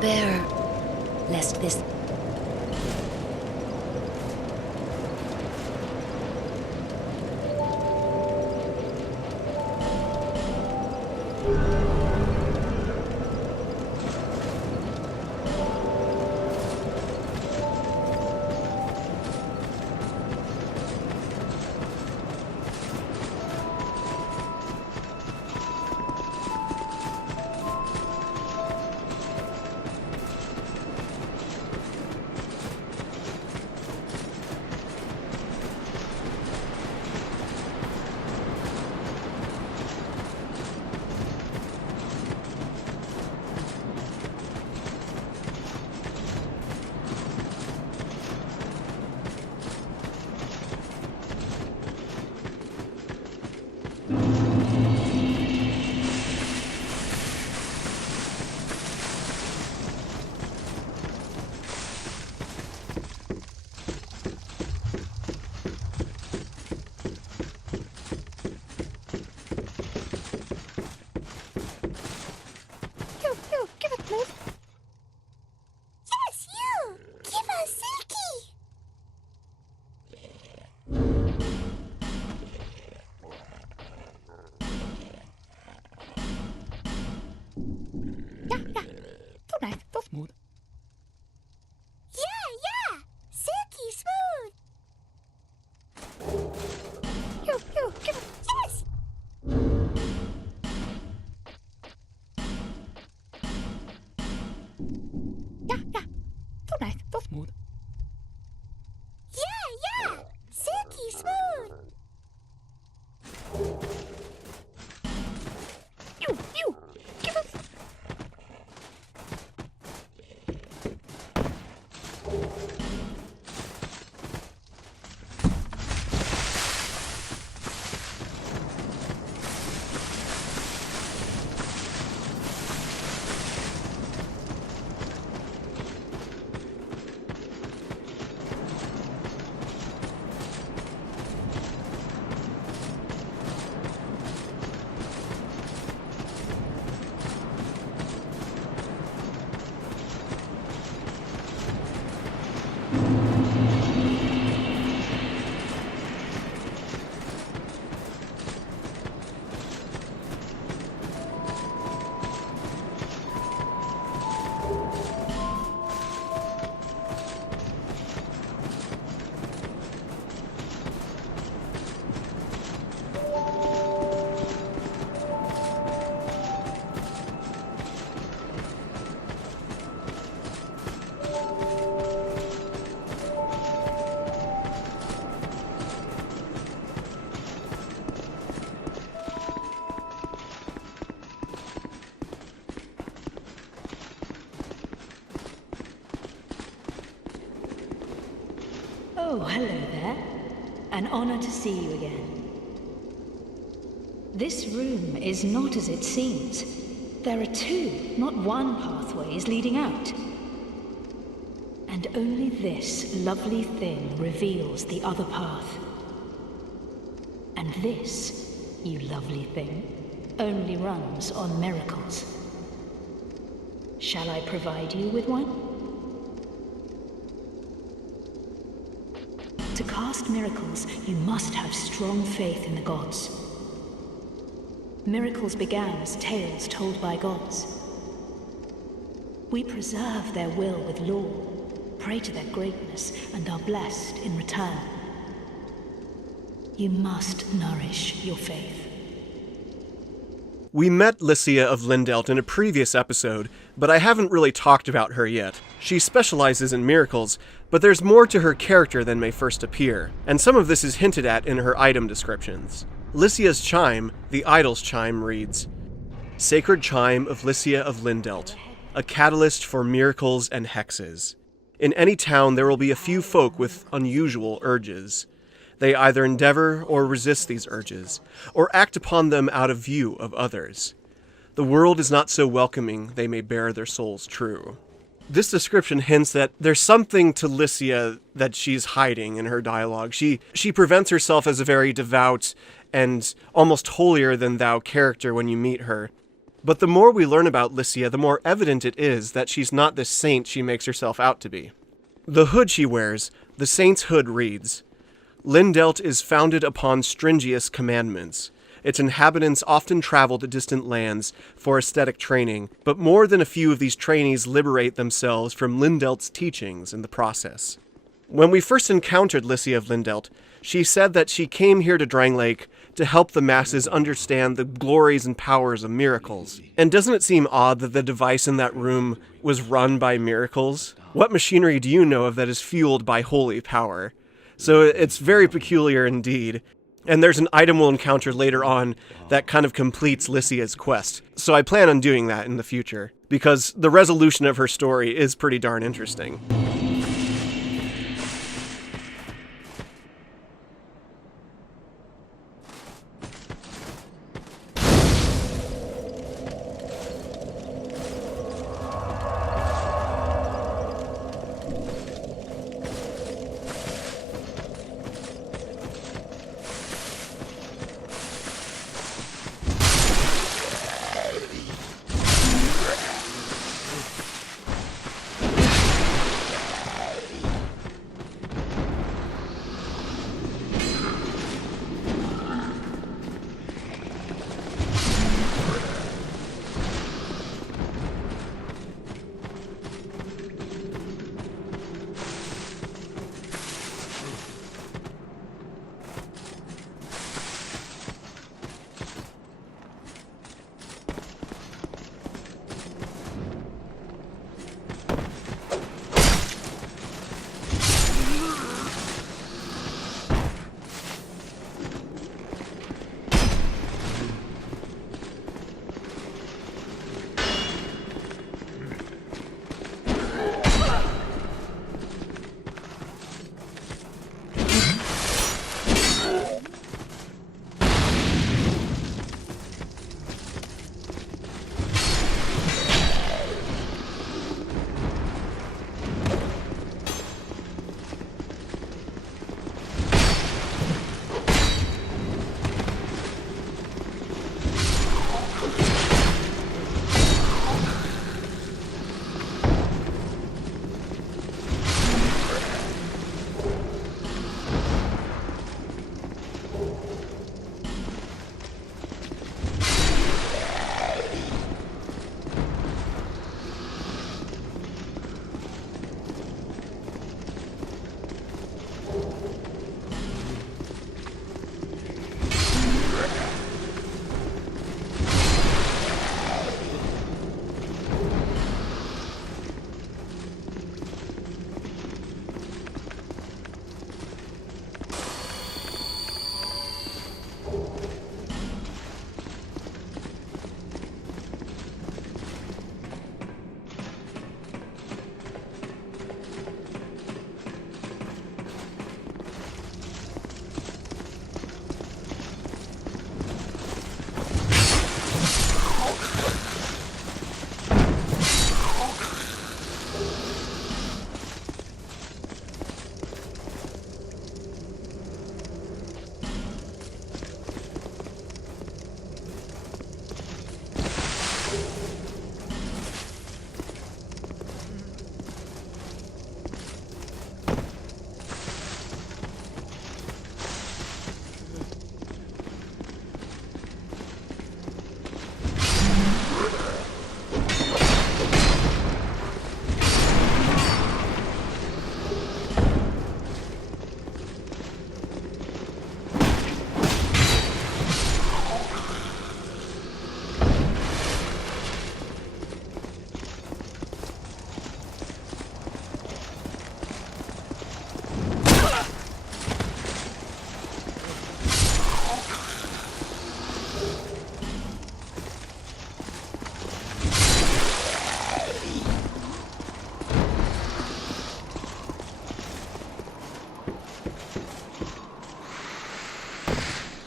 bear, lest this... Oh, hello there. An honor to see you again. This room is not as it seems. There are two, not one pathways leading out. And only this lovely thing reveals the other path. And this, you lovely thing, only runs on miracles. Shall I provide you with one? To cast miracles, you must have strong faith in the gods. Miracles began as tales told by gods. We preserve their will with law, pray to their greatness, and are blessed in return. You must nourish your faith. We met Lycia of Lindelt in a previous episode, but I haven't really talked about her yet. She specializes in miracles, but there's more to her character than may first appear, and some of this is hinted at in her item descriptions. Lycia's chime, the idol's chime, reads, Sacred Chime of Lycia of Lindelt, a catalyst for miracles and hexes. In any town there will be a few folk with unusual urges. They either endeavor or resist these urges, or act upon them out of view of others. The world is not so welcoming they may bear their souls true. This description hints that there's something to Lycia that she's hiding in her dialogue. She presents herself as a very devout and almost holier-than-thou character when you meet her. But the more we learn about Lycia, the more evident it is that she's not the saint she makes herself out to be. The hood she wears, the saint's hood, reads, Lindelt is founded upon stringious commandments. Its inhabitants often travel to distant lands for aesthetic training, but more than a few of these trainees liberate themselves from Lindelt's teachings in the process. When we first encountered Lycia of Lindelt, she said that she came here to Dranglake to help the masses understand the glories and powers of miracles. And doesn't it seem odd that the device in that room was run by miracles? What machinery do you know of that is fueled by holy power? So it's very peculiar indeed. And there's an item we'll encounter later on that kind of completes Lycia's quest. So I plan on doing that in the future, because the resolution of her story is pretty darn interesting.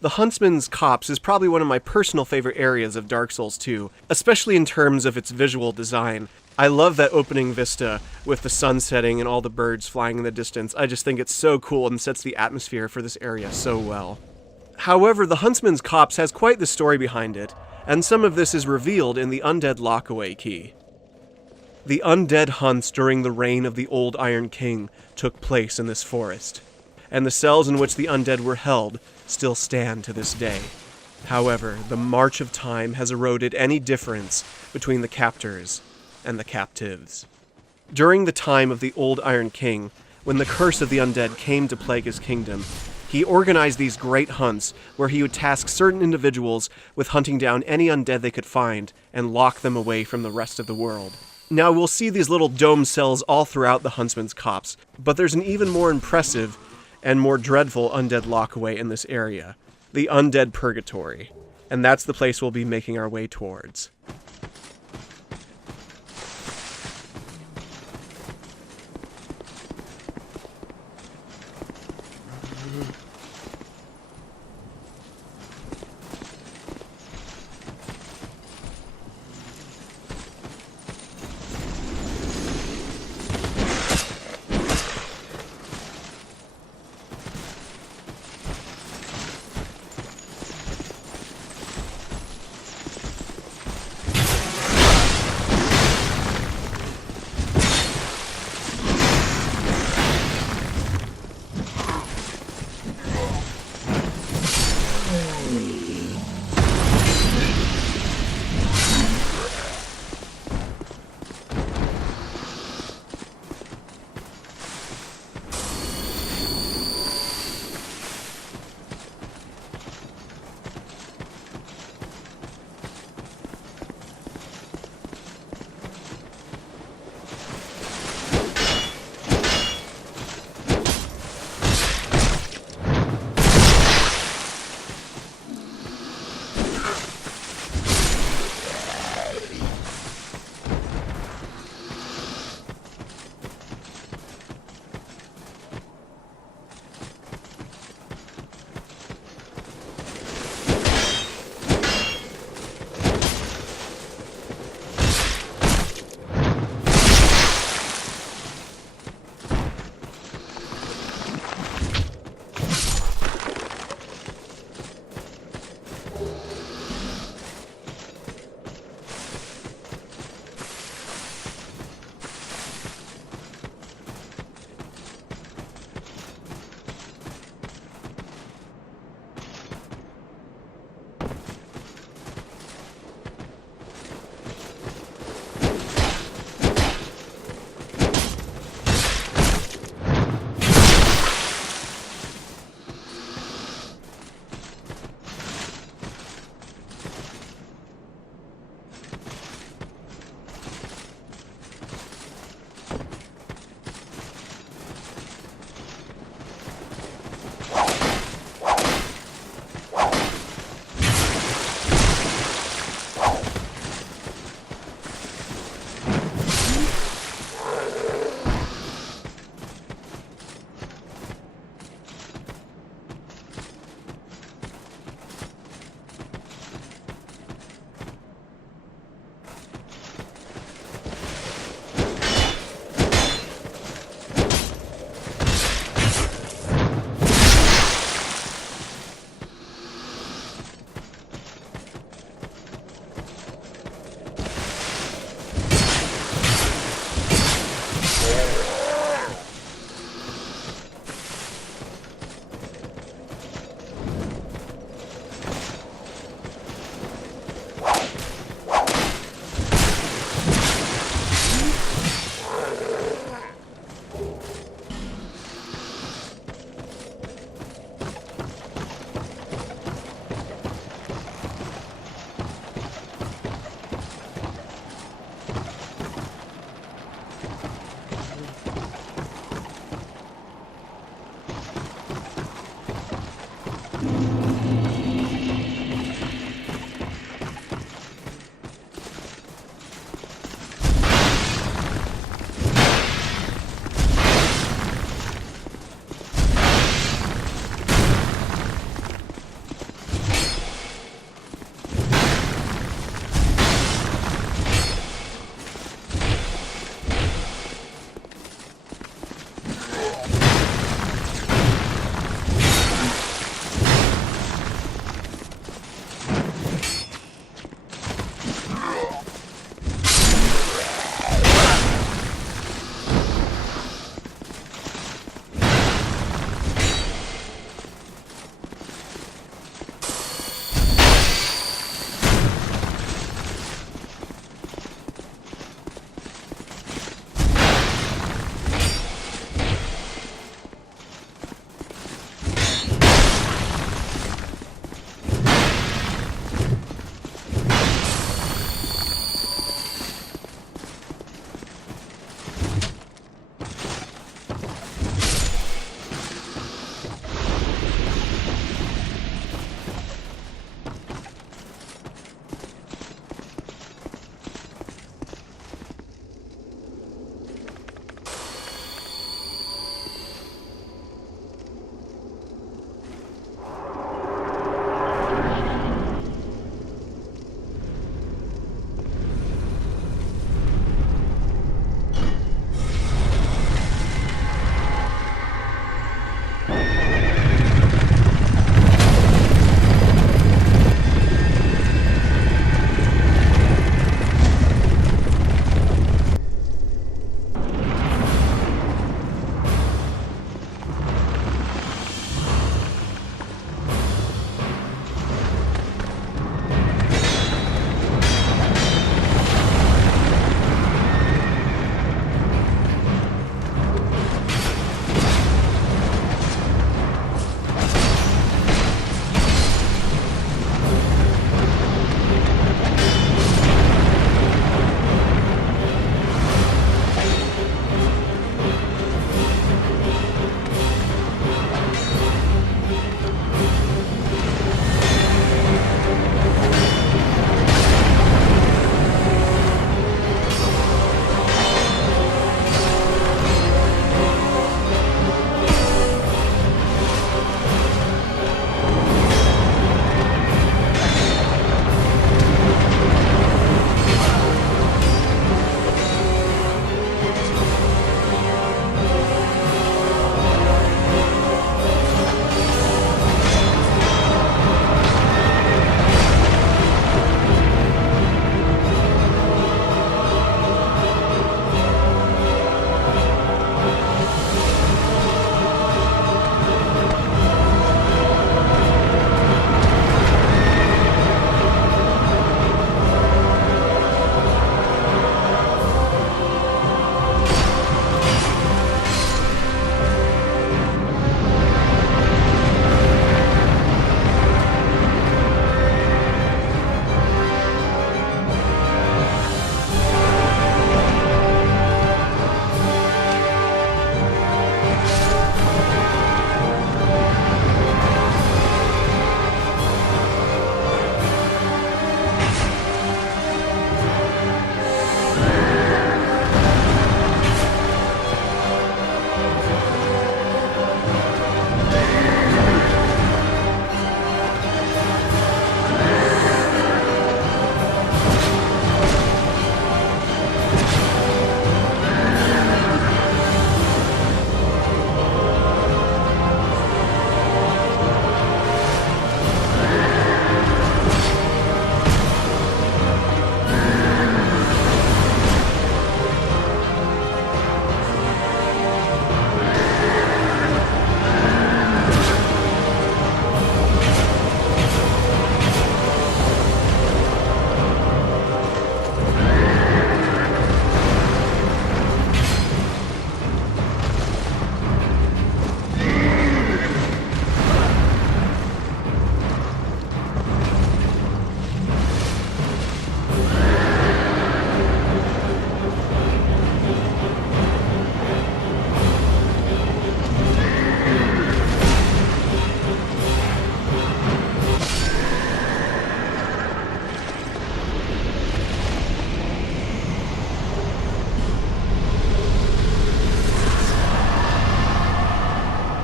The Huntsman's Copse is probably one of my personal favorite areas of Dark Souls 2, especially in terms of its visual design. I love that opening vista with the sun setting and all the birds flying in the distance. I just think it's so cool and sets the atmosphere for this area so well. However, the Huntsman's Copse has quite the story behind it, and some of this is revealed in the Undead Lockaway Key. The undead hunts during the reign of the Old Iron King took place in this forest, and the cells in which the undead were held still stand to this day. However, the march of time has eroded any difference between the captors and the captives. During the time of the Old Iron King, when the curse of the undead came to plague his kingdom, he organized these great hunts where he would task certain individuals with hunting down any undead they could find and lock them away from the rest of the world. Now, we'll see these little dome cells all throughout the Huntsman's Copse, but there's an even more impressive and more dreadful undead lockaway in this area, the Undead Purgatory, and that's the place we'll be making our way towards.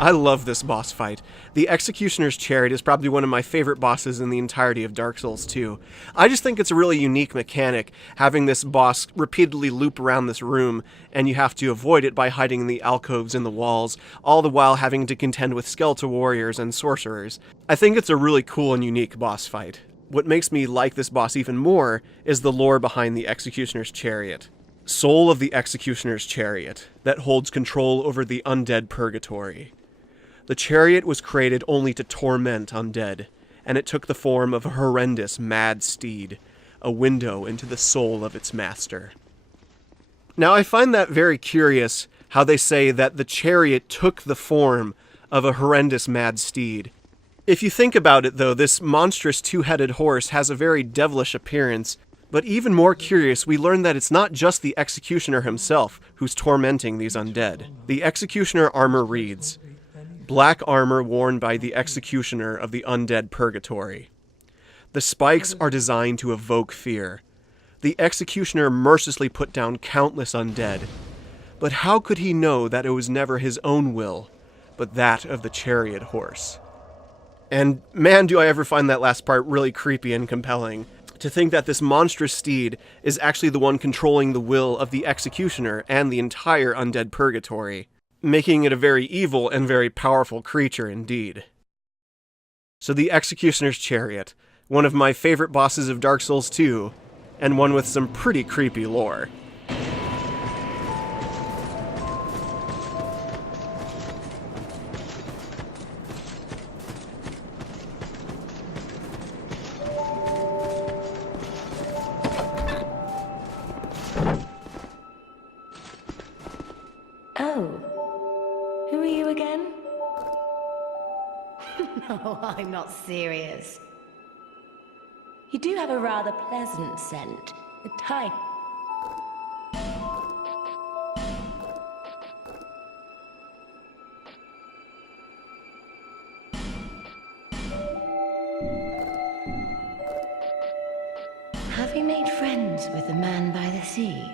I love this boss fight. The Executioner's Chariot is probably one of my favorite bosses in the entirety of Dark Souls 2. I just think it's a really unique mechanic, having this boss repeatedly loop around this room, and you have to avoid it by hiding in the alcoves in the walls, all the while having to contend with skeletal warriors and sorcerers. I think it's a really cool and unique boss fight. What makes me like this boss even more is the lore behind the Executioner's Chariot. Soul of the Executioner's Chariot, that holds control over the Undead Purgatory. The chariot was created only to torment undead, and it took the form of a horrendous mad steed, a window into the soul of its master. Now I find that very curious, how they say that the chariot took the form of a horrendous mad steed. If you think about it though, this monstrous two-headed horse has a very devilish appearance, but even more curious, we learn that it's not just the Executioner himself who's tormenting these undead. The Executioner armor reads, "Black armor worn by the Executioner of the Undead Purgatory. The spikes are designed to evoke fear. The Executioner mercilessly put down countless undead. But how could he know that it was never his own will, but that of the chariot horse?" And man, do I ever find that last part really creepy and compelling. To think that this monstrous steed is actually the one controlling the will of the Executioner and the entire Undead Purgatory, making it a very evil and very powerful creature indeed. So the Executioner's Chariot, one of my favorite bosses of Dark Souls 2, and one with some pretty creepy lore. Oh, who are you again? No, I'm not serious. You do have a rather pleasant scent. A type. Have you made friends with the man by the sea?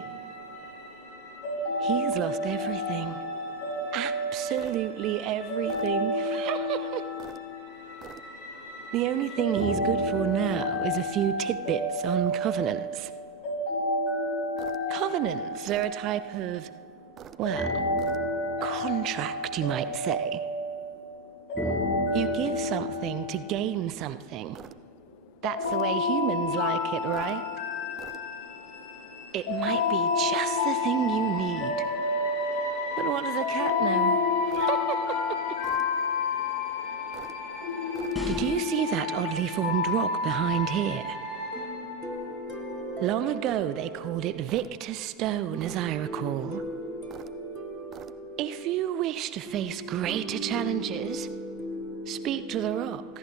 He's lost everything. Absolutely everything. The only thing he's good for now is a few tidbits on covenants. Covenants are a type of, well, contract, you might say. You give something to gain something. That's the way humans like it, right? It might be just the thing you need. But what does a cat know? Did you see that oddly formed rock behind here? Long ago they called it Victor's Stone, as I recall. If you wish to face greater challenges, speak to the rock.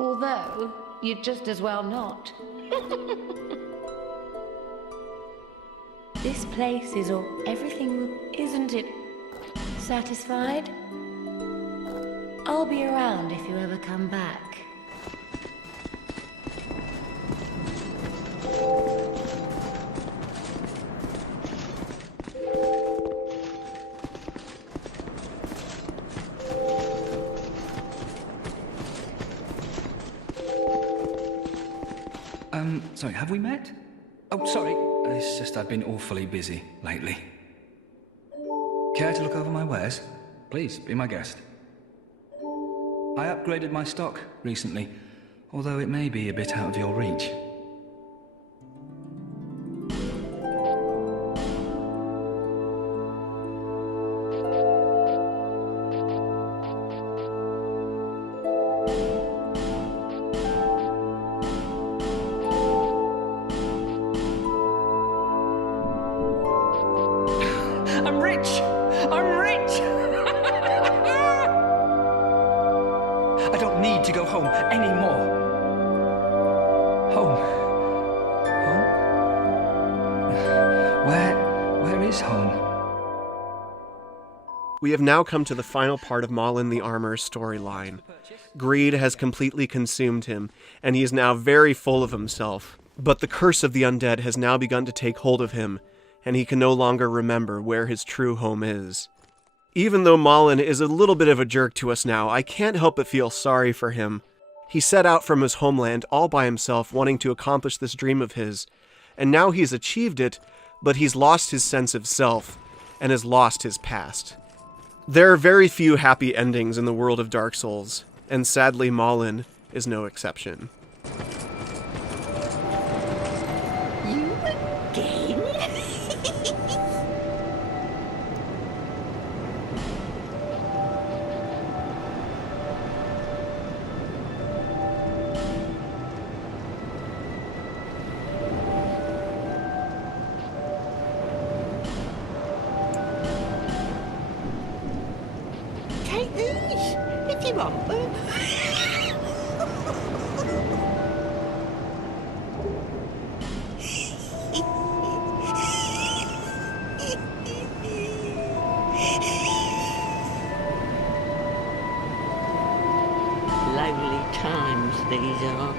Although, you'd just as well not. This place is everything, isn't it? Satisfied? I'll be around if you ever come back. Sorry, have we met? Oh, sorry. It's just I've been awfully busy lately. Care to look over my wares? Please, be my guest. I upgraded my stock recently, although it may be a bit out of your reach. I'm rich! I'm rich! I don't need to go home anymore. Home? Home? Where is home? We have now come to the final part of Malin the Armorer's storyline. Greed has completely consumed him, and he is now very full of himself. But the curse of the undead has now begun to take hold of him, and he can no longer remember where his true home is. Even though Malin is a little bit of a jerk to us now, I can't help but feel sorry for him. He set out from his homeland all by himself, wanting to accomplish this dream of his, and now he's achieved it, but he's lost his sense of self, and has lost his past. There are very few happy endings in the world of Dark Souls, and sadly Malin is no exception. You again? Take these, if you want them. Lonely times these are.